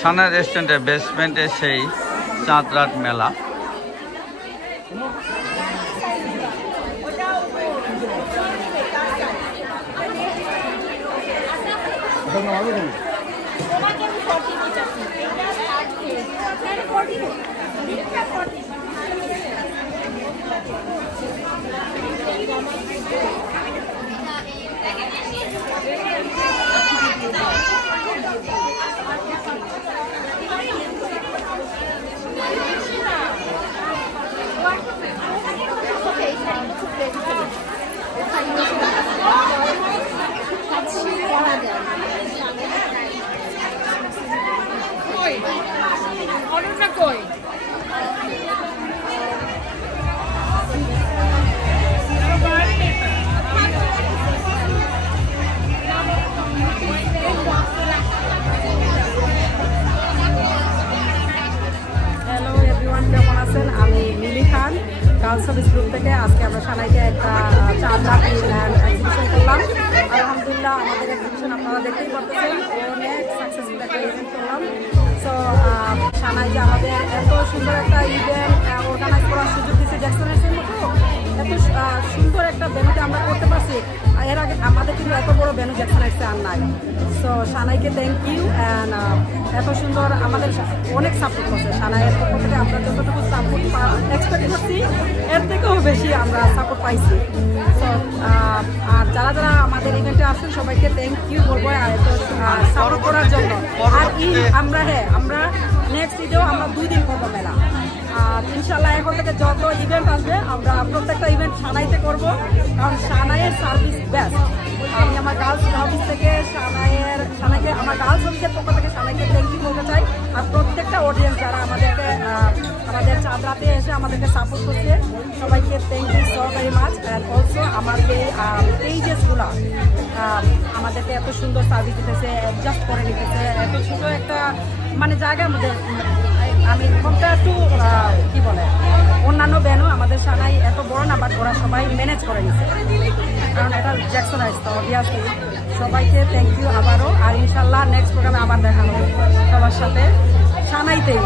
সানা রেস্টুরেন্টের বেসমেন্টে সেই চাঁদ রাত মেলা। গার্লস সার্ভিস গ্রুপ থেকে আজকে আমরা সানাইতে একটা চাঁদ রাত এক্সিবিশন করলাম। আলহামদুলিল্লাহ আমাদের এক্সিবিশন আপনারা দেখতেই পাচ্ছেন, অনেক সাকসেসফুল একটা ইভেন্ট করলাম। সো সানাইতে আমাদের এত সুন্দর একটা ইভেন্ট অর্গানাইজ করার সুযোগ দিচ্ছে জ্যাকসনের মতো, এত সুন্দর একটা ভেন্যুতে আমরা করতে পারছি। এর আগে আমাদের কিন্তু এত বড় ভেন্যু জ্যাকসন আর নাই। সো সানাইকে থ্যাংক ইউ। অ্যান্ড এত সুন্দর আমাদের অনেক সাপোর্ট করছে সানাইয়ের পক্ষ থেকে। আমরা যতটুকু সাপোর্ট এক্সপেক্ট করছি এর থেকেও বেশি আমরা সাপোর্ট পাইছি। সো আর যারা যারা আমাদের ইভেন্টে আসছেন সবাইকে থ্যাংক ইউ বলবো এত সাপোর্ট করার জন্য। আর আমরা নেক্সট ঈদেও আমরা 2 দিন করবো মেলা। ইনশাল্লাহ এখন থেকে যত ইভেন্ট আসবে আমরা প্রত্যেকটা ইভেন্ট সানাইতে করবো, কারণ সানাইয়ের সার্ভিস বেস্ট। আমি আমার গার্লস অফিস থেকে সানাইকে আমার গার্লস অফিসের পক্ষ থেকে সানাইকে থ্যাংক ইউ বলতে চাই। আর প্রত্যেকটা অডিয়েন্স যারা আমাদের চাঁদ রাতে এসে আমাদেরকে সাপোর্ট করছে সবাইকে thank you so very much. And also আমার যে পেজেসগুলো আমাদেরকে এত সুন্দর সার্ভিস দিতেছে, অ্যাডজাস্ট করে নিতেছে, এত সুন্দর একটা মানে জায়গার মধ্যে। আমি কম্পেয়ার টু কি বলে অন্যান্য ভেন্যু আমাদের সানাই এত বড় না, বাট ওরা সবাই ম্যানেজ করে নিচ্ছে, কারণ এটা জ্যাকসন আইস তো অবভিয়াসলি। সবাইকে থ্যাংক ইউ আবারও। আর ইনশাল্লাহ নেক্সট প্রোগ্রামে আবার দেখা হবে সবার সাথে সানাইতেই।